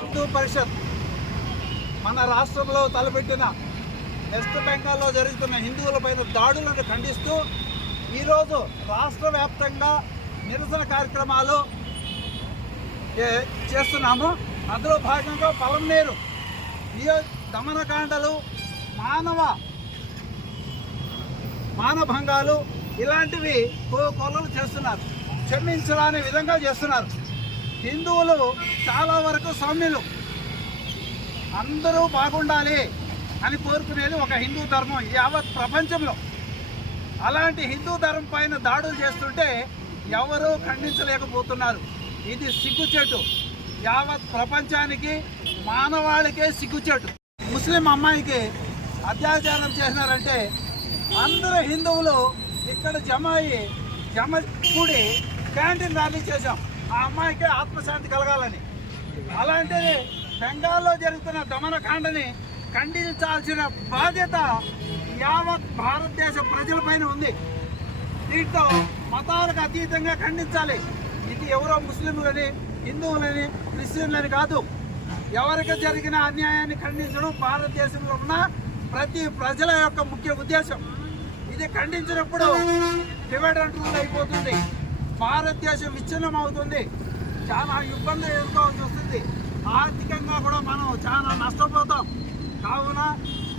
హిందూ పరిషత్ మన రాష్ట్రంలో తలపెట్టిన వెస్ట్ బెంగాల్లో జరుగుతున్న హిందువులపైన దాడులను ఖండిస్తూ ఈరోజు రాష్ట్ర వ్యాప్తంగా నిరసన కార్యక్రమాలు చేస్తున్నాము. అందులో భాగంగా పలమనేరు దమనకాండలు, మానభంగాలు ఇలాంటివి కొల్లలు చేస్తున్నారు. క్షమించరాని విధంగా చేస్తున్నారు. హిందువులు చాలా వరకు సౌమ్యులు, అందరూ బాగుండాలి అని కోరుకునేది ఒక హిందూ ధర్మం యావత్ ప్రపంచంలో. అలాంటి హిందూ ధర్మం పైన దాడులు చేస్తుంటే ఎవరూ ఖండించలేకపోతున్నారు. ఇది సిగ్గుచేటు, యావత్ ప్రపంచానికి మానవాళికే సిగ్గుచేటు. ముస్లిం అమ్మాయికి అత్యాచారం చేసినారంటే అందరూ హిందువులు ఇక్కడ జమ కూడి క్యాంటీన్ ర్యాలీ చేశాం ఆ అమ్మాయికి ఆత్మశాంతి కలగాలని. అలాంటిది బెంగాల్లో జరుగుతున్న దమనకాండని ఖండించాల్సిన బాధ్యత యావత్ భారతదేశ ప్రజలపైన ఉంది. దీంతో మతాలకు అతీతంగా ఖండించాలి. ఇది ఎవరో ముస్లింలని, హిందువులని, క్రిస్టియన్లని కాదు. ఎవరికి జరిగిన అన్యాయాన్ని ఖండించడం భారతదేశంలో ఉన్న ప్రతి ప్రజల యొక్క ముఖ్య ఉద్దేశం. ఇది ఖండించినప్పుడు డివైడ్ అండ్ రూల్ అయిపోతుంది, భారతదేశం విచ్ఛిన్నం అవుతుంది, చాలా ఇబ్బందులు ఎదుర్కోవాల్సి వస్తుంది. ఆర్థికంగా కూడా మనం చాలా నష్టపోతాం. కావున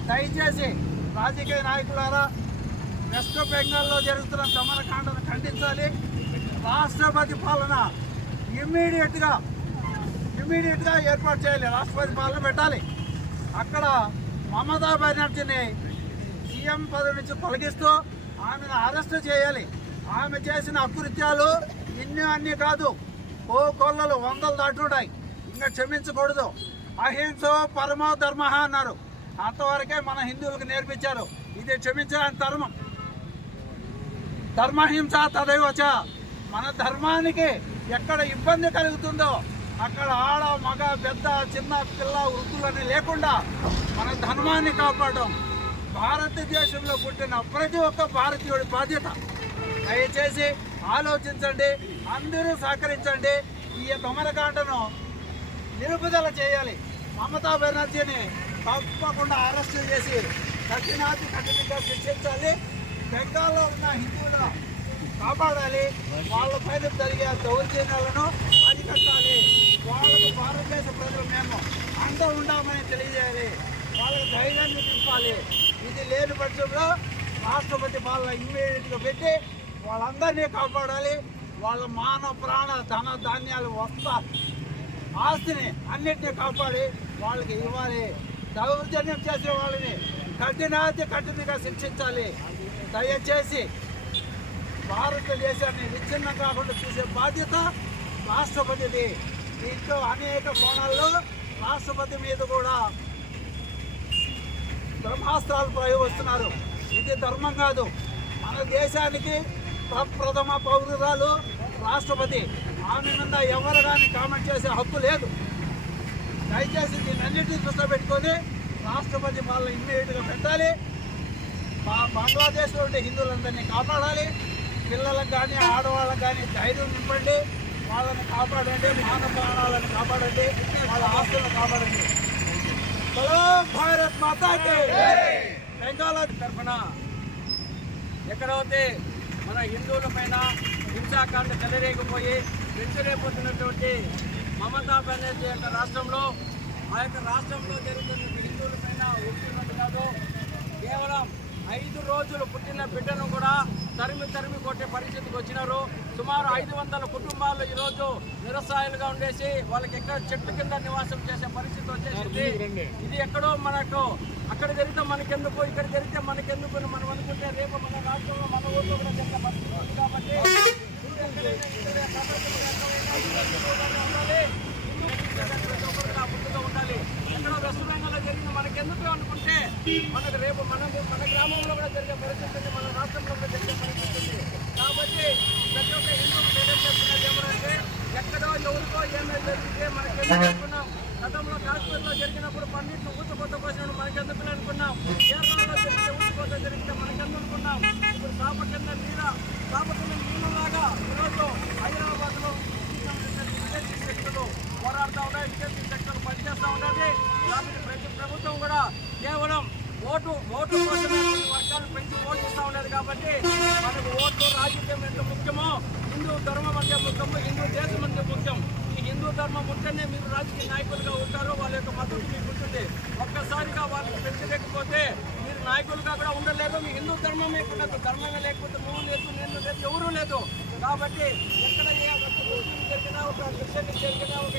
దయచేసి రాజకీయ నాయకులారా వెస్ట్ బెంగాల్లో జరుగుతున్న దమనకాండను ఖండించాలి. రాష్ట్రపతి పాలన ఇమ్మీడియట్గా ఏర్పాటు చేయాలి. రాష్ట్రపతి పాలన పెట్టాలి. అక్కడ మమతా బెనర్జీని సీఎం పదవి నుంచి తొలగిస్తూ ఆమెను అరెస్ట్ చేయాలి. ఆమె చేసిన అకృత్యాలు అన్నీ కాదు, కొల్లలు వందలు దాటున్నాయి. ఇంకా క్షమించకూడదు. అహింసో పరమో ధర్మ అన్నారు. అంతవరకే మన హిందువులకు నేర్పించారు. ఇది క్షమించడానికి ధర్మం. ధర్మహింస తదైవచ. మన ధర్మానికి ఎక్కడ ఇబ్బంది కలుగుతుందో అక్కడ ఆడ, మగ, పెద్ద, చిన్న, పిల్ల, వృద్ధులని లేకుండా మన ధర్మాన్ని కాపాడడం భారతదేశంలో పుట్టిన ప్రతి ఒక్క భారతీయుడి బాధ్యత. దయచేసి ఆలోచించండి, అందరూ సహకరించండి. ఈ దమనకాండను నిలుపుదల చేయాలి. మమతా బెనర్జీని తప్పకుండా అరెస్ట్ చేసి కఠినంగా శిక్షించాలి. బెంగాల్లో ఉన్న హిందువులను కాపాడాలి. వాళ్ళ పైన జరిగే దౌర్జన్యాలను అరికట్టాలి. వాళ్ళకు భారతదేశ ప్రజలు మేము అండ ఉండామని తెలియజేయాలి. వాళ్ళకు ధైర్యాన్ని చూపాలి. ఇది లేని పక్షంలో రాష్ట్రపతి పాలన ఇమ్మీడియట్గా పెట్టి వాళ్ళందరినీ కాపాడాలి. వాళ్ళ మాన ప్రాణ ధన ధాన్యాలు వస్తా ఆస్తిని అన్నింటినీ కాపాడి వాళ్ళకి ఇవ్వాలి. దౌర్జన్యం చేసే వాళ్ళని కఠినంగా శిక్షించాలి. దయచేసి భారతదేశాన్ని విచ్ఛిన్నం కాకుండా చూసే బాధ్యత రాష్ట్రపతిది. దీంట్లో అనేక కోణాల్లో రాష్ట్రపతి మీద కూడా బ్రహ్మాస్త్రాలు ప్రయోగిస్తున్నారు. ఇది ధర్మం కాదు. మన దేశానికి ప్రథమ పౌరురాలు రాష్ట్రపతి. ఆమె మీద ఎవరు కానీ కామెంట్ చేసే హక్కు లేదు. దయచేసి దీన్ని అన్నింటినీ దృష్టిలో పెట్టుకొని రాష్ట్రపతి పాలన ఇమ్మీడియట్గా పెట్టాలి. బంగ్లాదేశ్లో ఉండే హిందువులందరినీ కాపాడాలి. పిల్లలకు కానీ ఆడవాళ్ళకు కానీ ధైర్యం నింపండి. వాళ్ళని కాపాడండి, మానవ ప్రాణాలను కాపాడండి, వాళ్ళ ఆస్తులను కాపాడండి. భారత్ మాతాకి బెంగాల్ తరఫున ఎక్కడైతే మన హిందువుల పైన హింసాకాండ చెలరేగిపోయి వెంచరేపోతున్నటువంటి మమతా బెనర్జీ యొక్క రాష్ట్రంలో ఆ యొక్క రాష్ట్రంలో జరుగుతున్న హిందువుల పైన ఒప్పినట్టు కాదు, కేవలం 5 రోజులు పుట్టిన బిడ్డను కూడా తరిమి కొట్టే పరిస్థితికి వచ్చినారు. సుమారు 500 కుటుంబాలు ఈరోజు నిరసహాయులుగా ఉండేసి వాళ్ళకి ఎక్కడ చెట్టు కింద నివాసం చేసే పరిస్థితి వచ్చేసింది. ఇది ఎక్కడో మనకు అక్కడ జరిగితే మనకెందుకు, ఇక్కడ జరిగితే మనకెందుకు మనం అనుకుంటే రేపు మన రాష్ట్రంలో మన ఊళ్ళో కూడా జరిగే పరిస్థితి ఉంది. కాబట్టి ముందుగా ఉండాలి. ఎక్కడ వెస్ట్ బెంగాల్లో జరిగిన మనకెందుకు అనుకుంటే మనకు రేపు మన గ్రామంలో కూడా జరిగే పరిస్థితి, మన రాష్ట్రంలో కూడా జరిగే పరిస్థితి. కాబట్టి ప్రతి ఒక్క హిందువులు తెలియజేస్తున్నది ఏమంటే ఎక్కడో ఎవరికో ఏమైనా జరిగితే మనకెందుకు అనుకున్నాం. గతంలో కాశ్మీర్లో జరిగినప్పుడు పండిట్లు ఊచకోత కోసినప్పుడు మనకెందుకు అనుకున్నాం. కేరళలో జరిగితే ఊచకోత జరిగితే మనకెందుకు అనుకున్నాం. ఇప్పుడు సాపట్ల నీళ్ళలాగా ఈరోజు హైదరాబాద్లో విదేశీ శక్తులు పోరాడుతూ ఉన్నాయి, విదేశీ శక్తులు పనిచేస్తూ ఉన్నది. కాబట్టి ప్రతి ప్రభుత్వం కూడా కేవలం ఓటు కోసమే వర్గాలు పెంచి పోషిస్తూ ఉండేది. కాబట్టి మనకు ఓటు రాజకీయం ఎంత ముఖ్యమో హిందూ ధర్మం అంటే ముఖ్యమో, హిందూ దేశం అంటే ముఖ్యం. ఈ హిందూ ధర్మం ఉంటేనే మీరు రాజకీయ నాయకులుగా ఉంటారో వాళ్ళ యొక్క మద్దతు మీకు ఉంటుంది. ఒక్కసారిగా వాళ్ళకి పెంచలేకపోతే మీరు నాయకులుగా కూడా ఉండలేదు. మీ హిందూ ధర్మమే ఉండదు. ధర్మమే లేకపోతే నువ్వు లేదు, నేను లేదు, ఎవరూ లేదు. కాబట్టి ఎక్కడ ఏ ముస్లిం జరిగినా, ఒక క్రిస్టియన్ జరిగినా, ఒక